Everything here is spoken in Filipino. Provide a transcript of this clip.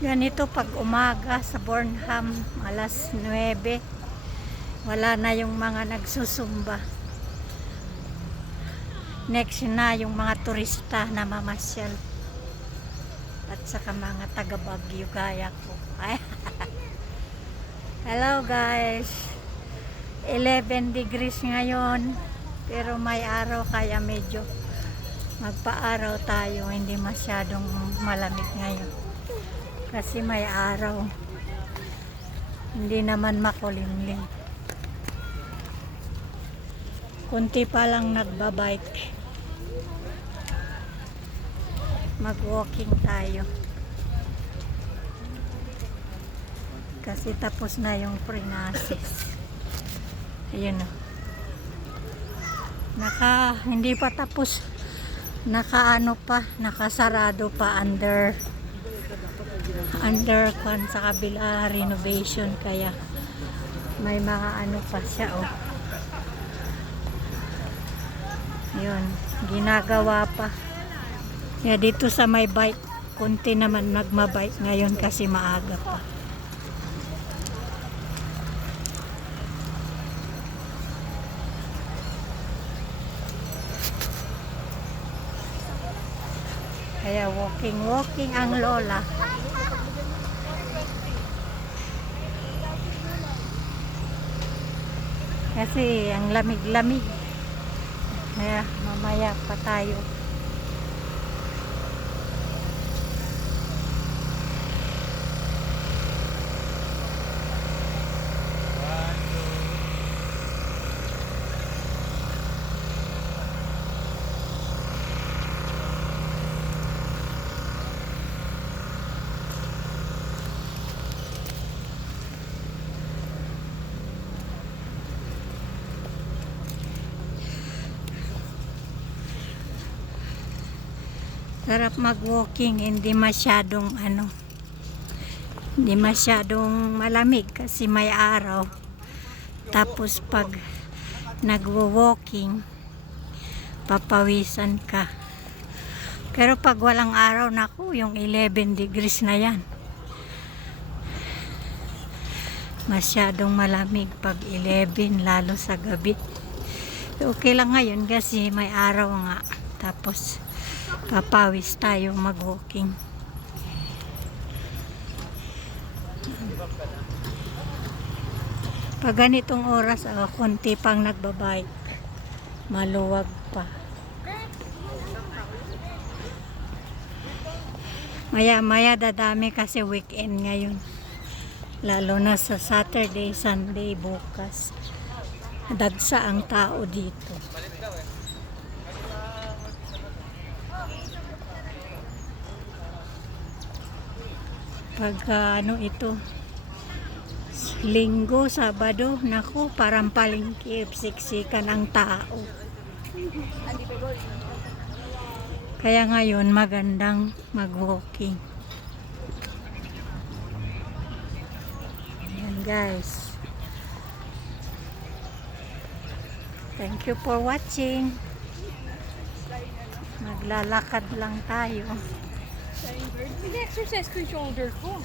Ganito pag umaga sa Burnham, alas 9, wala na yung mga nagsusumba. Next na yung mga turista na mamasyal. At saka mga taga Baguio gaya ko. Ay. Hello guys. 11 degrees ngayon. Pero may araw kaya medyo magpa-araw tayo. Hindi masyadong malamig ngayon. Kasi may araw. Hindi naman makulimlim. Kunti pa lang nagbabike. Mag-walking tayo. Kasi tapos na yung pre-nasis. Ayun o. Hindi pa tapos. Nakasarado pa under sa kabila renovation, kaya may mga ano pa siya oh. Yun, ginagawa pa. Kaya dito sa may bike, kunti naman nagmabike ngayon kasi maaga pa. Kaya walking ang lola. Kasi ang lamig-lamig. Kaya mamaya pa tayo. Sarap mag-walking, hindi masyadong malamig kasi may araw. Tapos pag nagwo-walking, papawisan ka. Pero pag walang araw, naku, yung 11 degrees na yan. Masyadong malamig pag 11, lalo sa gabi. Okay lang ngayon kasi may araw nga. Tapos papawis tayo mag-walking. Pag ganitong oras, konti pang nagbabike. Maluwag pa. Maya dadami kasi weekend ngayon. Lalo na sa Saturday, Sunday, bukas. Dagsa ang tao dito. Pag ito, Linggo, Sabado, naku, parang palengke, siksikan ang tao. Kaya ngayon magandang mag-walking. Ayan guys. Thank you for watching. Maglalakad lang tayo. Nag-exercise ko yung shoulder ko.